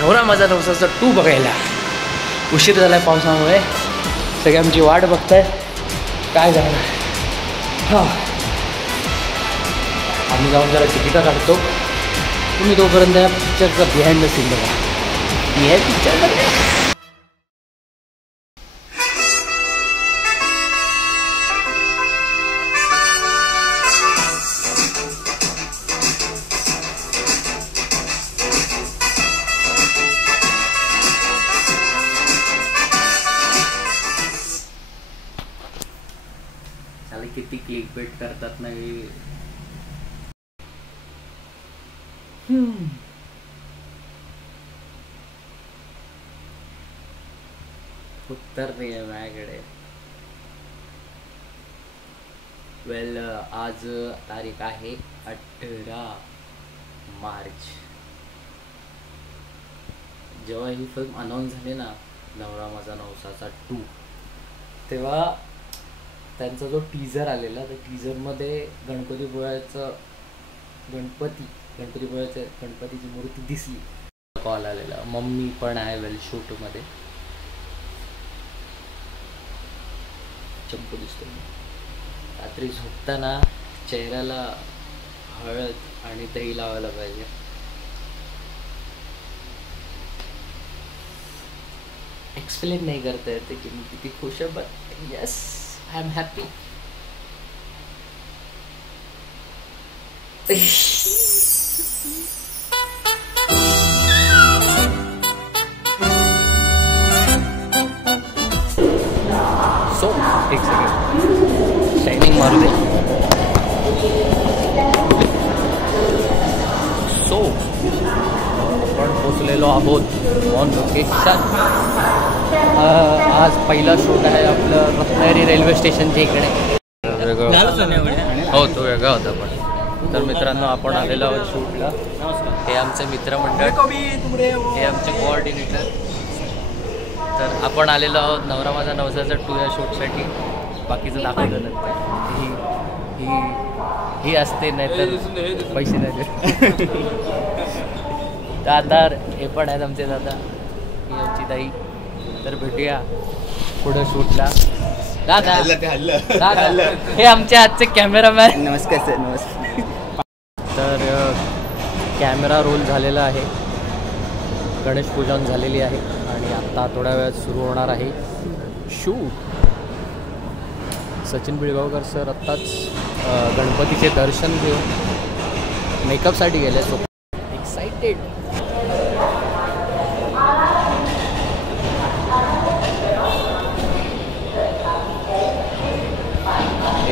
नवरा माझा नवसाचा 2 बघायला. उशीर झालाय पावसामुळे, सगळे आमची वाट बघताय. काय झालं? हां, आम्ही जाऊन जरा तिकीटा काढतो. तुम्ही तोपर्यंत या पिक्चरचा बिहाइंड द सीन बघा. मी आहे पिक्चर किती क्लिक बेट करतात ना हे. उत्तर नाही आहे माझ्याकडे. वेल, आज तारीख आहे 18 मार्च. जेव्हा ही फिल्म अनाऊन्स झाली ना, नवरा माझा नवसाचा 2, तेव्हा त्यांचा जो टीजर आलेला, त्या टीजरमध्ये गणपतीची मूर्ती दिसली. कॉल आलेला, मम्मी पण आहे वेल शूटमध्ये. चंपू दिसतो. रात्री झोपताना चेहऱ्याला हळद आणि दही लावायला पाहिजे. एक्सप्लेन नाही करता येते की मी किती खुश आहे, but yes, I am happy. So, एक सेकंड, शायनिंग मारू दे. सो आपण पोचलेलो आहोत ऑन लोकेशन. आज पहिला शूट आहे आपलं रत्नागिरी रेल्वे स्टेशनच्या इकडे. हो, तो वेगळा होता. पण तर मित्रांनो, आपण आलेलो आहोत शूटला. हे आमचे मित्रमंडळ, हे आमचे कोऑर्डिनेटर. तर आपण आलेलो आहोत नवरा माझा नवसाचा 2 या शूटसाठी. बाकीचं दाखवलं नंतर. ही असते, नाहीतर पैसे नाही देत. तर आता हे पण आहेत आमचे दादा, ही आमची ताई. तर भेटूया पुढे शूटला. दादा, हे आमच्या आजचे कॅमेरामॅन. नमस्कार सर. नमस्कार. तर कॅमेरा रोल झालेला आहे, गणेश पूजन झालेली आहे आणि आत्ता थोड्या वेळात सुरू होणार आहे शूट. सचिन पिळगावकर सर आत्ताच गणपतीचे दर्शन घेऊन मेकअपसाठी गेले. So excited.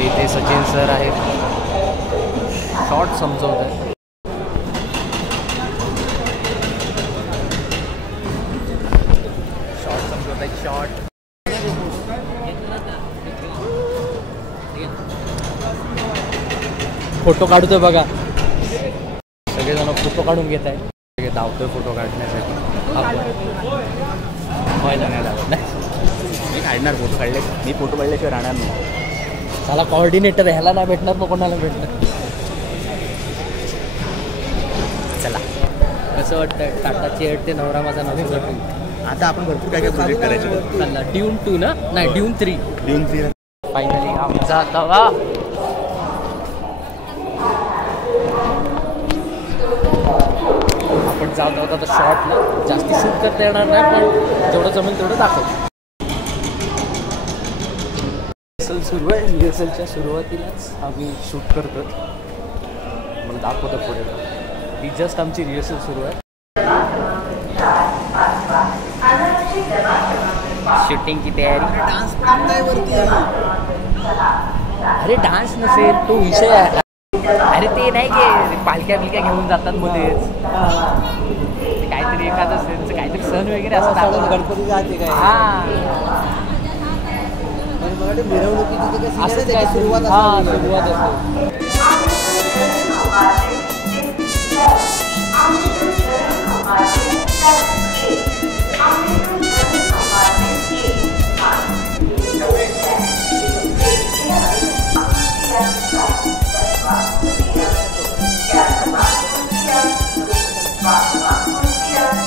इथे सचिन सर आहेत, शॉर्ट समजवत आहे. शॉर्ट फोटो काढतोय बघा. सगळेजण फोटो काढून घेत आहे. सगळे धावतोय फोटो काढण्यासाठी. व्हायला नाही लागत नाही. मी काढणार फोटो काढले. मी फोटो काढल्याशिवाय राहणार नाही. चला, कोऑर्डिनेटर ह्याला नाही भेटणार, मग कोणाला भेटणार. चला, कसं वाटतं टाटाची एड ते नवरा माझा नवसा 2. आता आपण भरपूर काय काय प्रोजेक्ट करायचे. चालला ड्यून 2 ना, नाही ड्यून 3. फायनली आमचा तवा. आपण जात आहोत आता शॉर्टला. जास्ती शूट करता येणार नाही, पण जेवढं जमेल तेवढं दाखवतो. सुरू आहे. रिहर्सलच्या सुरुवातीलाच आम्ही शूट करतो. मला दाखवतो पुढे. ही जस्ट आमची रिहर्सल सुरू आहे. शूटिंगची तयारी. अरे डान्स नसेल तो विषय आहे. अरे ते नाही की पालख्या घेऊन जातात मध्येच. काहीतरी एखादं त्यांचं काहीतरी सण वगैरे असं दाखवलं. गणपती जाते काय. हां, मिरवणुकीची असं सुरुवात असते.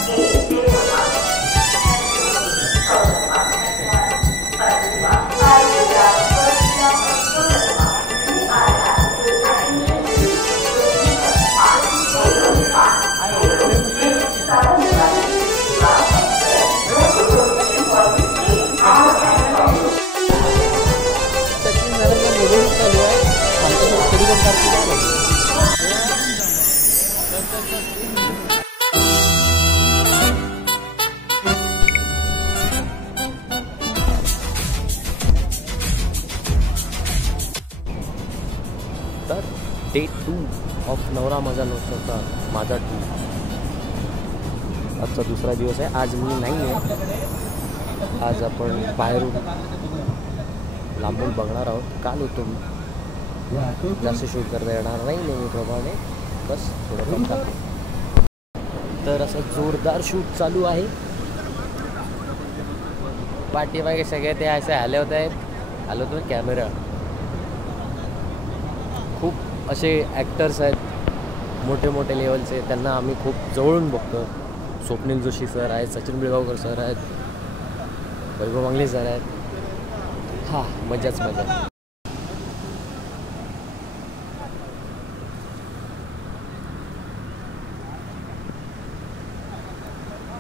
Yeah. नवरा माझा नव्हता माझा टू. आजचा दुसरा दिवस आहे. आज मी नाही आहे. आज आपण बाहेरून लांबून बघणार आहोत. काल होतो मी. जास्त शूट करता येणार नाही नेहमीप्रमाणे, बस थोडं करता. तर असं जोरदार शूट चालू आहे. पाठीमागे सगळे ते असे आले होते. आलो होतो कॅमेरा. खूप असे ॲक्टर्स आहेत मोठे मोठे लेवलचे, त्यांना आम्ही खूप जवळून बघतो. स्वप्नील जोशी सर आहेत, सचिन बिळगावकर सर आहेत, वैभव मंगले सर आहेत. हा मजाच मजा.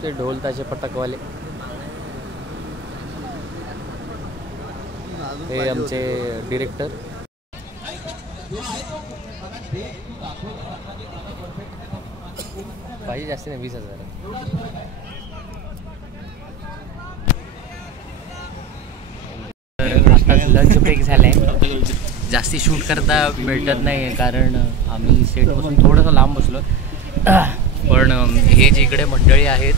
ते ढोल ताशे पटाकवाले हे आमचे डिरेक्टर. पाहिजे जास्त नाही 20,000. आता लंच ब्रेक झाला आहे. जास्ती शूट करता भेटत नाही कारण आम्ही सेटपासून थोडंसं लांब बसलो. पण हे जे इकडे मंडळी आहेत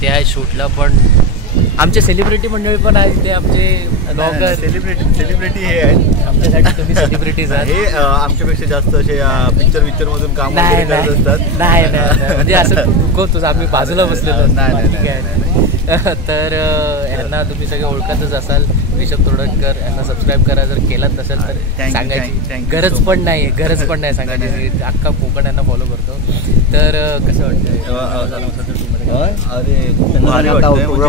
त्या शूटला पण आमचे सेलिब्रिटी मंडळी पण आहेत. ते आमचे ब्लॉगर सेलिब्रिटी हे आहेत. आमच्यासाठी तुम्ही सेलिब्रिटीज आहे. हे आमच्यापेक्षा जास्त असे पिक्चर मधून काम करत असतात. नाही म्हणजे असं दुखवतोच. आम्ही बाजूला बसलेलो. नाही. तर ह्यांना तुम्ही सगळे ओळखतच असाल. ऋषभ तोडकर यांना सबस्क्राईब करा. जर केलात नसेल तर सांगायची गरज पण नाही सांगायची. अख्खा कोकण यांना फॉलो करतो. तर कसं वाटतं? अरे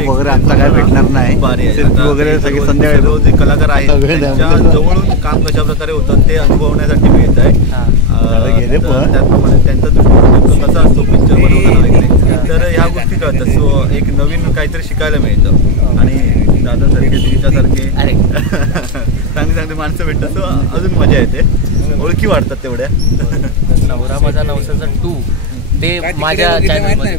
वगैरे आता काय भेटणार नाही वगैरे. सगळे संध्याकाळी जे कलाकार आहेत त्यांच्या जवळून काम कशा प्रकारे होतं ते अनुभवण्यासाठी मिळत आहे. त्याचप्रमाणे त्यांचा दृष्टिकोन कसा असतो पिक्चर बनवताना वगैरे. तर ह्या गोष्टी कळतात. सो एक नवीन काहीतरी शिकायला मिळतं. आणि दादासारखे तुमच्यासारखे चांगली माणसं भेटतात. सो अजून मजा येते. ओळखी वाढतात तेवढ्या. नवरा माझा नवसाचा 2 ते माझ्या चॅनलमध्ये.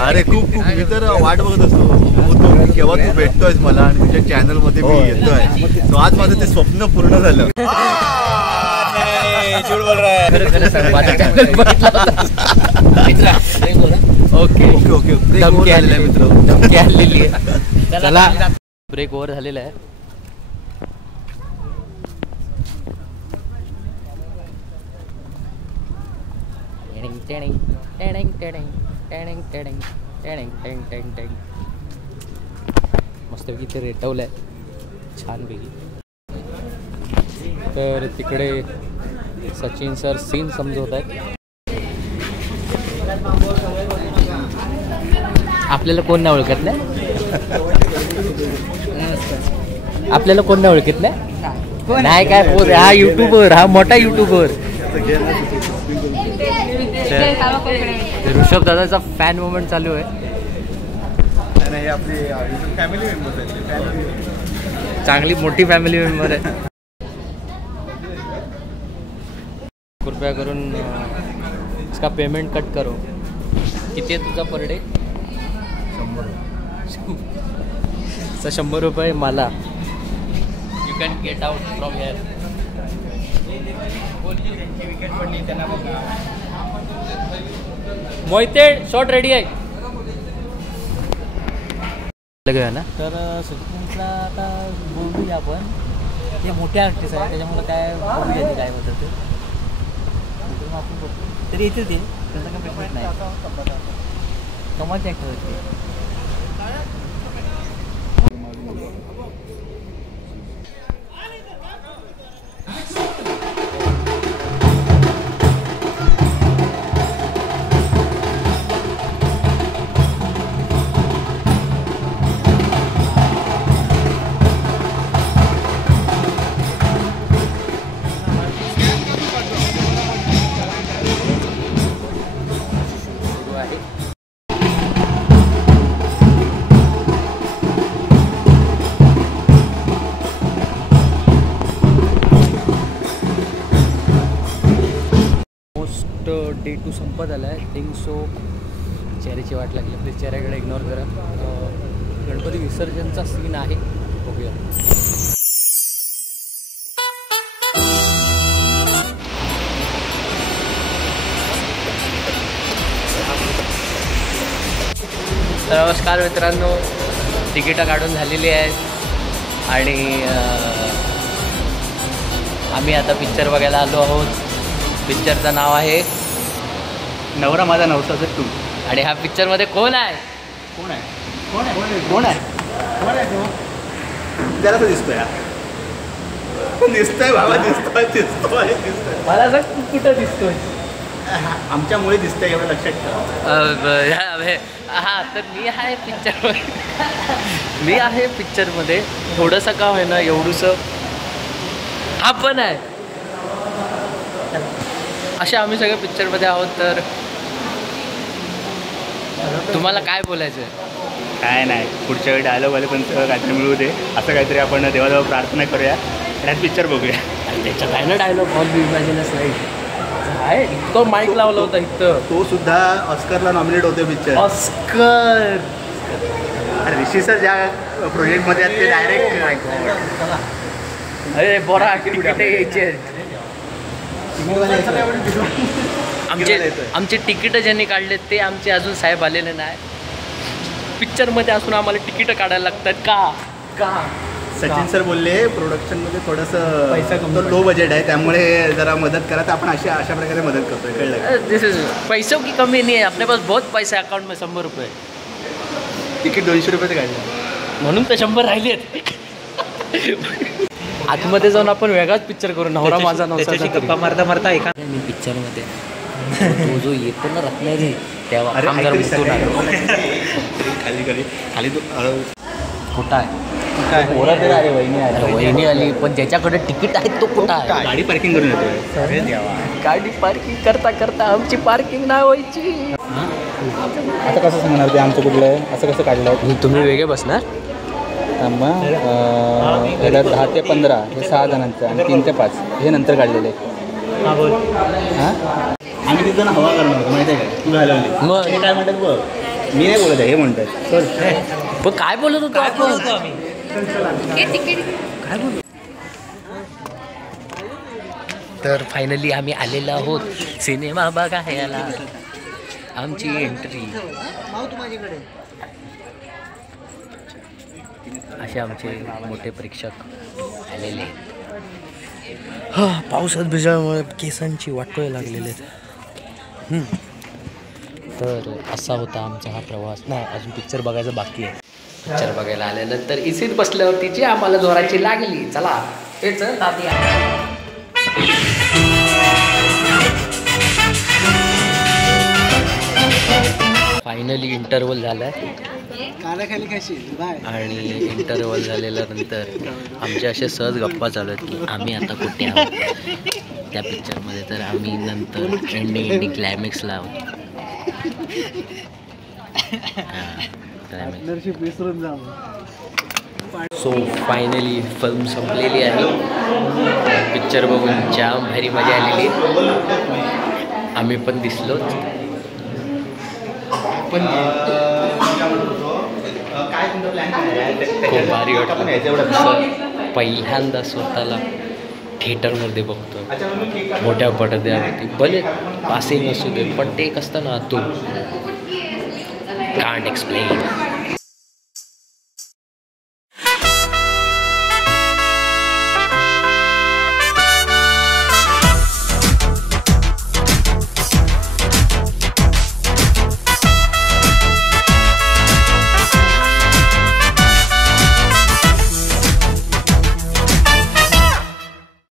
अरे खूप मी तर वाट बघत असतो केव्हा तू भेटतोयस मला आणि तुझ्या चॅनलमध्ये मी येतोय. सो आज माझं ते स्वप्न पूर्ण झालं. ओके धमकी आलेली आहे मित्र. धमकी आलेली आहे. चला ब्रेक ओव्हर झालेला आहे. मस्तपैकी ते रेटवलंय छानपैकी. तर तिकडे सचिन सर सीन समजवत आहेत. आपल्याला कोण नाही ओळखत नाही. आपल्याला कोण नाही ओळखत नाही काय. हा युट्यूबर, हा मोठा युट्यूबर. ऋषभ दादाचा फॅन मोमेंट चालू आहे. आपली फॅमिली मेंबर चांगली मोठी फॅमिली मेंबर आहे. कृपया करून इसका पेमेंट कट करो. किती आहे तुझा पर डे? 100 रुपये मला. You can get out from here. Wicket पडली त्यांना मोहिते शॉट रेडी आहे ना. तर सुचितला आता बोलूया आपण. ते मोठे आर्टिस्ट आहे त्याच्यामुळे काय बोलूया ते काय बोलतात ते आपण बोलतो तरी येते ते. त्यांचा काही प्रश्न नाही. कमालचे ॲक्टर होते. डे 2 संपत आला आहे. थिंक सो चेहऱ्याची वाट लागली. प्लीज चेहऱ्याकडे इग्नोर करा. गणपती विसर्जनचा सीन आहे. बघूया. तर नमस्कार मित्रांनो, तिकीटं काढून झालेली आहेत आणि आम्ही आता पिक्चर बघायला आलो आहोत. पिक्चरचं नाव आहे नवरा माझा नवसाचा 2. आणि ह्या पिक्चरमध्ये कोण आहे? कोण आहे? कोण आहे? कोण आहे? कोण आहे तो? त्याला तर दिसतोय, दिसतोय बाबा, दिसतोय दिसतोय दिसतोय. मला सांग तू कुठं दिसतोय? आमच्यामुळे दिसतंय, एवढं लक्षात ठेवा. हां, तर मी आहे पिक्चरमध्ये. मी आहे पिक्चरमध्ये थोडंसं का होईना एवढंसं. हा पण आहे. असे आम्ही सगळे पिक्चरमध्ये आहोत. तर तुम्हाला काय बोलायचं आहे? काय नाही, पुढच्या वेळी डायलॉग आले पण सगळं काहीतरी मिळू दे. असं काहीतरी आपण देवाजवळ प्रार्थना करूया आणि पिक्चर बघूया. त्याच्यात आहे ना डायलॉग, ऑल बी इमॅजिनस नाही आहे. इतकं माईक लावला होता इथं. तो सुद्धा ऑस्करला नॉमिनेट होतो पिक्चर. ऑस्कर. ऋषी सर ज्या प्रोजेक्टमध्ये आहेत ते डायरेक्ट. अरे बरा तिकीट यायचे. आमचे तिकीटं ज्यांनी काढले ते आमचे अजून साहेब आलेले नाही. पिक्चरमध्ये असून आम्हाला तिकीटं काढायला लागतात का? सचिन सर बोलले प्रोडक्शनमध्ये थोडंसं पैसा लो बजेट आहे, त्यामुळे जरा मदत करा. तर आपण अशा प्रकारे मदत करतोय. कळलं? दिस इज पैसों की कमी नाही आहे. अपने पास बहुत पैसा है अकाउंट में. 100 रुपये तिकीट 200 रुपये काढलं म्हणून तर 100 राहिले आहेत. आतमध्ये जाऊन आपण वेगळाच पिक्चर करू. नवरा माझा नवसा गप्पा मारता मारता एका मी पिक्चरमध्ये तो जो येतो ना रत्नागिरी तेव्हा खाली तो कुठं आहे? वहिनी आली पण ज्याच्याकडे तिकीट आहे तो कुठं आहे? गाडी पार्किंग करून येतोय. गाडी पार्किंग करता करता आमची पार्किंग नाही व्हायची. आता कसं सांगणार ते आमचं कुठलं आहे? असं कसं काढलं? तुम्ही वेगळे बसणार? थांबा, 10 ते 15 हे 6 जणांचं आणि 3 ते 5 हे नंतर काढलेले. हां, आम्ही तिथं हवा करणार होतो माहिती आहे का? तू घालवली. मग हे काय म्हणतात बघ, मी नाही बोलत आहे, हे म्हणतात. पण काय बोलत होतो आपण? काय बोलतो? तर फायनली आम्ही आलेलो आहोत सिनेमा बघायला. आमची एंट्री. असे आमचे मोठे प्रेक्षक आलेले आहेत. पावसात भिजल्यामुळे केसांची वाटोळे लागलेले आहेत. तर असा होता आमचा हा प्रवास. नाही, अजून पिक्चर बघायचं बाकी आहे. पिक्चर बघायला आल्यानंतर इसीत बसल्यावरती जी आम्हाला जोराची लागली. चला हेच दादी. फायनली इंटरव्हल झाला आहे आणि इंटरव्हल झाल्यानंतर आमच्या अशा सहज गप्पा चालू आहेत की आम्ही आता कुठे आहोत त्या पिक्चरमध्ये. तर आम्ही नंतर एंडिंग क्लायमॅक्सला आहोत. सो फायनली फिल्म संपलेली आहे. पिक्चर बघून जाम भारी मजा आलेली. आम्ही पण दिसलोच. पण खूप भारी वाटलं. पहिल्यांदा स्वतःला थिएटरमध्ये बघतो मोठ्या पडद्यावरती. भले पासिंग असू दे पण ते एक असतं ना, तू कांट एक्सप्लेन.